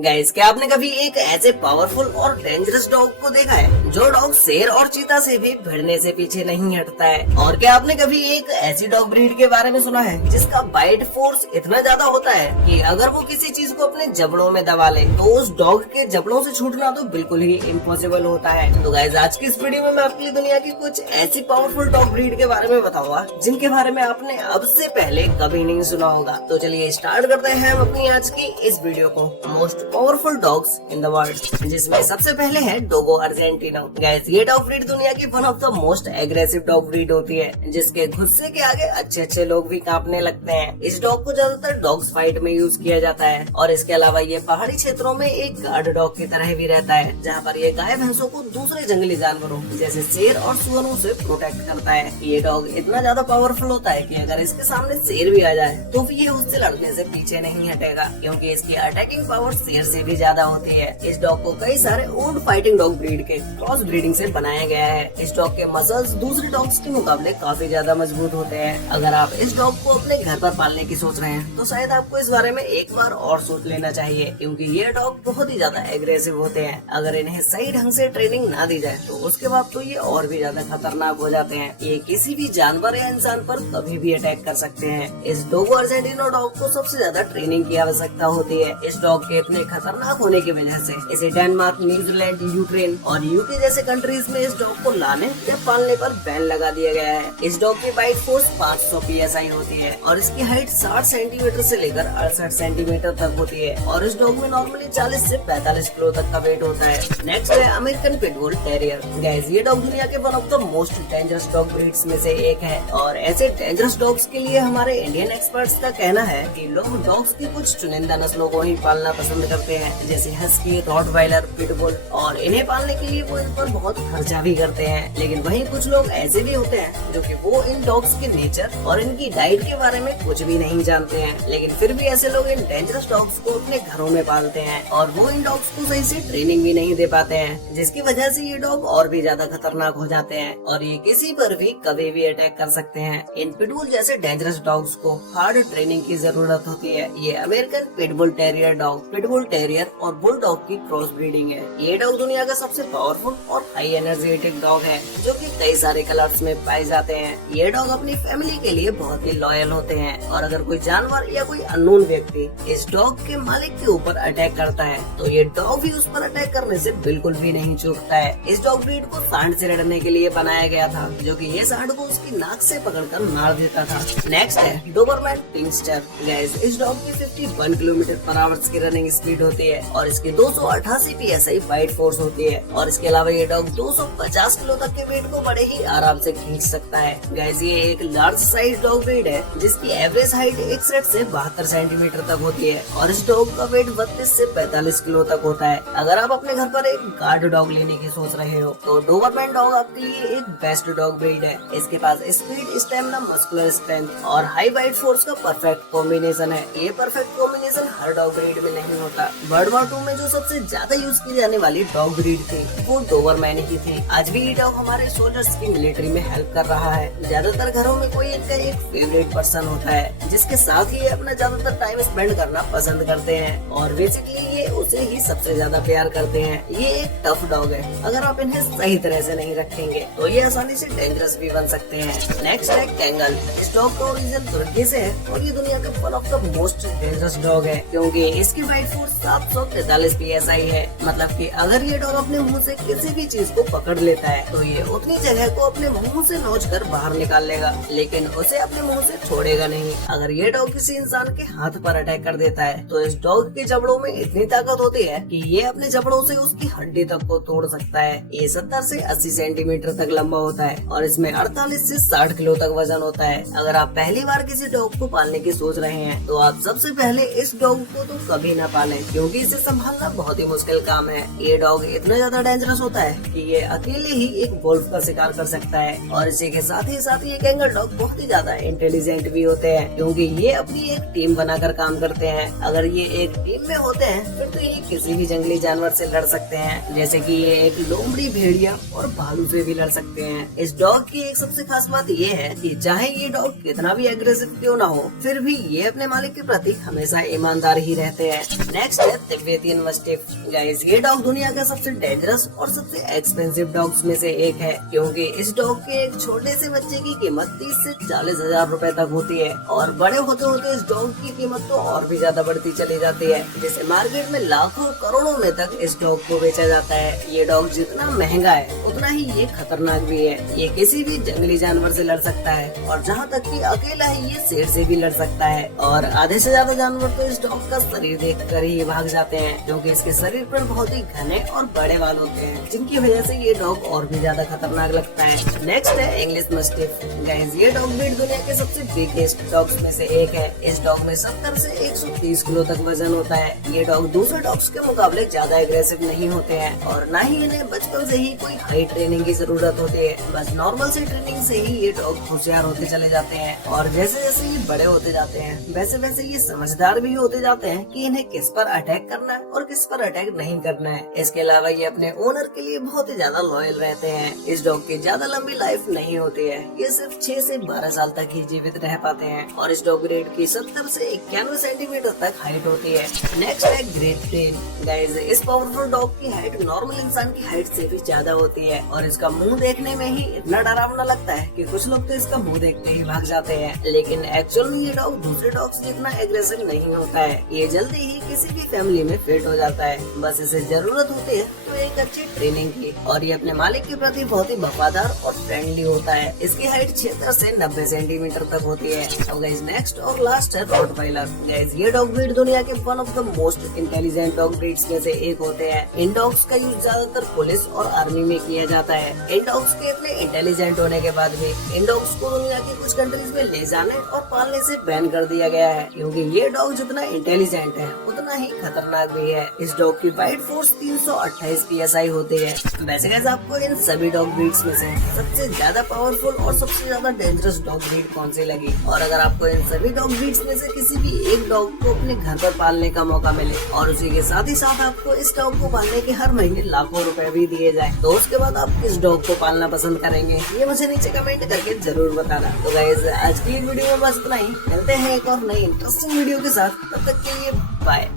Guys, क्या आपने कभी एक ऐसे पावरफुल और डेंजरस डॉग को देखा है जो डॉग शेर और चीता से भी भिड़ने से पीछे नहीं हटता है? और क्या आपने कभी एक ऐसी डॉग ब्रीड के बारे में सुना है जिसका बाइट फोर्स इतना ज्यादा होता है कि अगर वो किसी चीज को अपने जबड़ों में दबा ले तो उस डॉग के जबड़ों से छूटना तो बिल्कुल ही इम्पॉसिबल होता है। तो गाइस, आज की इस वीडियो में मैं आपके लिए दुनिया की कुछ ऐसी पावरफुल डॉग ब्रीड के बारे में बताऊंगा जिनके बारे में आपने अब से पहले कभी नहीं सुना होगा। तो चलिए स्टार्ट करते हैं हम अपनी आज की इस वीडियो को, most powerful dogs in the world, जिसमें सबसे पहले है डोगो अर्जेंटिनो। गाइस, ये डॉग ब्रीड दुनिया की one of the most aggressive dog breed होती है, जिसके गुस्से के आगे अच्छे लोग भी कांपने लगते हैं। इस डॉग को ज्यादातर डॉग्स फाइट में यूज किया जाता है और इसके अलावा ये पहाड़ी क्षेत्रों में एक गार्ड डॉग की तरह भी रहता है, जहाँ पर ये गाय भैंसों को दूसरे जंगली जानवरों जैसे शेर और सुअरों से प्रोटेक्ट करता है। ये डॉग इतना ज्यादा पावरफुल होता है कि अगर इसके सामने शेर भी आ जाए तो भी ये उससे लड़ने से पीछे नहीं हटेगा, क्योंकि इसकी अटैकिंग पावर शेर से भी ज्यादा होती है। इस डॉग को कई सारे ओल्ड फाइटिंग डॉग ब्रीड के क्रॉस ब्रीडिंग से बनाया गया है। इस डॉग के मसल्स दूसरे डॉग्स के मुकाबले काफी ज्यादा मजबूत होते हैं। अगर आप इस डॉग को अपने घर पर पालने की सोच रहे हैं तो शायद आपको इस बारे में एक बार और सोच लेना चाहिए, क्योंकि ये डॉग बहुत ही ज्यादा एग्रेसिव होते हैं। अगर इन्हें सही ढंग से ट्रेनिंग ना दी जाए तो उसके बाद तो ये और भी ज्यादा खतरनाक हो जाते हैं। ये किसी भी जानवर या इंसान पर कभी भी अटैक कर सकते हैं। इस डोगो अर्जेंटिनो डॉग को सबसे ज्यादा ट्रेनिंग की आवश्यकता होती है। इस डॉग के इतने खतरनाक होने की वजह से इसे डेनमार्क, न्यूजीलैंड, यूक्रेन और यूके जैसे कंट्रीज में इस डॉग को लाने या पालने पर बैन लगा दिया गया है। इस डॉग की बाइट फोर्स 500 PSI होती है और इसकी हाइट 60 सेंटीमीटर से लेकर 68 सेंटीमीटर तक होती है और इस डॉग में नॉर्मली 40 से 45 किलो तक का वेट होता है। नेक्स्ट है अमेरिकन पिटबुल टेरियर। गाइस, ये डॉग दुनिया के one of the most dangerous dog breeds में से एक है और ऐसे डेंजरस डॉग्स के लिए हमारे इंडियन एक्सपर्ट्स का कहना है कि लोग डॉग्स की कुछ चुनिंदा नस्लों को ही पालना पसंद करते हैं, जैसे हस्की, रॉटवाइलर, पिटबुल, और इन्हें पालने के लिए वो इन पर बहुत खर्चा भी करते हैं। लेकिन वहीं कुछ लोग ऐसे भी होते हैं जो कि वो इन डॉग्स के नेचर और इनकी डाइट के बारे में कुछ भी नहीं जानते हैं, लेकिन फिर भी ऐसे लोग इन डेंजरस डॉग्स को अपने घरों में पालते हैं और वो इन डॉग्स को सही से ट्रेनिंग भी नहीं दे पाते हैं, जिसकी वजह से ये डॉग और भी ज्यादा खतरनाक हो जाते हैं और ये किसी पर भी कभी भी अटैक कर सकते हैं। इन पिटबुल जैसे डेंजरस डॉग्स को हार्ड ट्रेनिंग की जरूरत होती है। ये American pitbull terrier dog, pitbull terrier और बुल डॉग की क्रॉस ब्रीडिंग है। ये डॉग दुनिया का सबसे पावरफुल और हाई एनर्जेटिक डॉग है, जो कि कई सारे कलर्स में पाए जाते हैं। ये डॉग अपनी फैमिली के लिए बहुत ही लॉयल होते हैं और अगर कोई जानवर या कोई अननोन व्यक्ति इस डॉग के मालिक के ऊपर अटैक करता है तो ये डॉग भी उस पर अटैक करने से बिल्कुल भी नहीं चूकता है। इस डॉग ब्रीड को सांड से लड़ने के लिए बनाया गया था, जो कि ये सांड को उसकी नाक से पकड़कर मार देता था। नेक्स्ट है डोबरमैन पिंकस्टर। गाइस, इस डॉग की 51 किलोमीटर पर आवर्स की रनिंग स्पीड होती है और इसकी 288 PSI बाइट फोर्स होती है और इसके अलावा ये डॉग 250 किलो तक के वेट को बड़े ही आराम से खींच सकता है। गाइस, ये एक लार्ज साइज डॉग ब्रीड है जिसकी एवरेज हाइट 61 से 72 सेंटीमीटर तक होती है और इस डॉग का वेट 32 से 45 किलो तक होता है। अगर आप अपने घर पर एक गार्ड डॉग लेने की सोच रहे हो तो डोबरमैन डॉग आपके लिए एक बेस्ट डॉग ब्रीड है। इसके पास स्पीड, स्टेमिना, मस्कुलर स्ट्रेंथ और हाई बाइट फोर्स का परफेक्ट कॉम्बिनेशन है। ये परफेक्ट कॉम्बिनेशन हर डॉग ब्रीड में नहीं होता। वर्ल्ड वॉर 2 में जो सबसे ज्यादा यूज की जाने वाली डॉग ब्रीड थी वो डोबरमैन ही थी। आज भी ये डॉग हमारे सोल्जर्स की मिलिट्री में हेल्प कर रहा है। ज्यादातर घरों में कोई इनका एक फेवरेट पर्सन होता है जिसके साथ ये अपना ज्यादातर टाइम स्पेंड करना पसंद करते हैं और बेसिकली ये उसे ही सबसे ज्यादा प्यार करते हैं। ये एक टफ डॉग है, अगर आप इन्हें सही तरह से नहीं रखेंगे तो ये आसानी से डेंजरस भी बन सकते हैं। नेक्स्ट है कैंगल। इस डॉग का ओरिजिन तुर्की से है और ये दुनिया का one of the most dangerous dog है, क्योंकि इसकी बाइट फोर्स 743 PSI है। मतलब कि अगर ये डॉग अपने मुंह से किसी भी चीज को पकड़ लेता है तो ये उतनी जगह को अपने मुंह से नोच कर बाहर निकाल लेगा, लेकिन उसे अपने मुंह से छोड़ेगा नहीं। अगर ये डॉग किसी इंसान के हाथ पर अटैक कर देता है तो इस डॉग के जबड़ों में इतनी ताकत होती है कि ये अपने जबड़ों से उसकी हड्डी तक को तोड़ सकता है। ये 70 से 80 सेंटीमीटर तक लंबा होता है और इसमें 48 से 60 किलो तक वजन होता है। अगर आप पहली बार किसी डॉग को पालने की सोच रहे हैं तो आप सबसे पहले इस डॉग को तो कभी न पालें, क्योंकि इसे संभालना बहुत ही मुश्किल काम है। ये डॉग इतना ज्यादा डेंजरस होता है कि ये अकेले ही एक वुल्फ का शिकार कर सकता है और इसी के साथ ही ये कैंगल डॉग बहुत ही ज्यादा इंटेलिजेंट भी होते हैं, क्योंकि ये अपनी एक टीम बनाकर काम करते हैं। अगर ये एक टीम में होते हैं फिर तो ये किसी भी जंगली जानवर से लड़ सकते हैं, जैसे कि ये एक लोमड़ी, भेड़िया और भालू से भी लड़ सकते हैं। इस डॉग की एक सबसे खास बात ये है कि चाहे ये डॉग कितना भी एग्रेसिव क्यों ना हो, फिर भी ये अपने मालिक के प्रति हमेशा ईमानदार ही रहते हैं। नेक्स्ट नेक्स्ट है तिब्बतियन मस्टिफ। गाइस ये डॉग दुनिया का सबसे डेंजरस और सबसे एक्सपेंसिव डॉग्स में से एक है, क्योंकि इस डॉग के एक छोटे से बच्चे की कीमत 30 से 40 हजार रूपए तक होती है और बड़े होते होते इस डॉग की कीमत तो और भी ज्यादा बढ़ती चली जाती है, जिसे मार्केट में लाखों करोड़ों में तक इस डॉग को बेचा जाता है। ये डॉग जितना महंगा है उतना ही ये खतरनाक भी है। ये किसी भी जंगली जानवर से लड़ सकता है और जहाँ तक कि अकेला ही ये शेर से भी लड़ सकता है। और आधे से ज्यादा जानवर तो इस डॉग का शरीर देखकर ही भाग जाते हैं, क्योंकि इसके शरीर पर बहुत ही घने और बड़े बाल होते हैं, जिनकी वजह से ये डॉग और भी ज्यादा खतरनाक लगता है। नेक्स्ट है इंग्लिश मस्टिफ। गाइस ये डॉग ब्रीड दुनिया के सबसे बिगेस्ट डॉग्स में से एक है। इस डॉग में 70 से 130 किलो तक वजन होता है। ये डॉग दूसरे डॉग्स के मुकाबले ज्यादा एग्रेसिव नहीं होते हैं और न ही इन्हें बचपन से ही कोई हाई ट्रेनिंग की जरूरत होती है। बस नॉर्मल से ट्रेनिंग से ही ये डॉग होशियार होते चले जाते हैं और जैसे जैसे ये बड़े होते जाते हैं वैसे वैसे ये समझदार भी होते जाते हैं कि इन्हें किस पर अटैक करना है और किस पर अटैक नहीं करना है। इसके अलावा ये अपने ओनर के लिए बहुत ही ज्यादा लॉयल रहते हैं। इस डॉग की ज्यादा लंबी लाइफ नहीं होती है, ये सिर्फ 6 से 12 साल तक ही जीवित रह पाते हैं और इस डॉग ब्रीड की 70 से 91 सेंटीमीटर तक हाइट होती है। नेक्स्ट है ग्रेट डेन। गाइस इस पावरफुल डॉग की हाइट नॉर्मल इंसान की हाइट से भी ज्यादा होती है और इसका मुंह देखने में ही इतना डरावना लगता है कि कुछ लोग तो इसका मुंह देखते ही भाग जाते हैं, लेकिन एक्चुअल में ये डॉग दूसरे डॉग्स जितना एग्रेसिव नहीं होता है। ये जल्दी ही किसी भी फैमिली में फिट हो जाता है, बस इसे जरूरत होती है तो एक अच्छी ट्रेनिंग की। और ये अपने मालिक के प्रति बहुत ही वफादार और फ्रेंडली होता है। इसकी हाइट 76 से 90 सेंटीमीटर तक होती है। अब गाइस नेक्स्ट और लास्ट है रॉटवाइलर। गाइस ये डॉग ब्रीड दुनिया के one of the most intelligent dog breeds में से एक होते हैं। इन डॉग्स का यूज ज्यादातर पुलिस और आर्मी में किया जाता है। इन डॉग्स के इतने इंटेलिजेंट होने के बाद भी इन डॉग्स को दुनिया की कुछ कंट्रीज में ले जाने और पालने से बैन कर दिया गया है, क्योंकि ये डॉग जितना इंटेलिजेंट है उतना ही खतरनाक भी है। इस डॉग की बाइट फोर्स 328 PSI होती है। वैसे गाइस आपको इन सभी डॉग ब्रीड्स में से सबसे ज्यादा पावरफुल और सबसे ज्यादा डेंजरस डॉग ब्रीड कौन सी लगी? और अगर आपको इन सभी डॉग ब्रीड्स में से किसी भी एक डॉग को अपने घर पर पालने का मौका मिले और उसी के साथ ही साथ आपको इस डॉग को पालने के हर महीने लाखों रुपए भी दिए जाए, तो उसके बाद आप किस डॉग को पालना पसंद करेंगे? ये मुझे नीचे कमेंट करके जरूर बताना। तो गाइस आज की वीडियो में बस इतना ही। मिलते हैं एक और नई इंटरेस्टिंग वीडियो के साथ, तब तक के लिए बाय।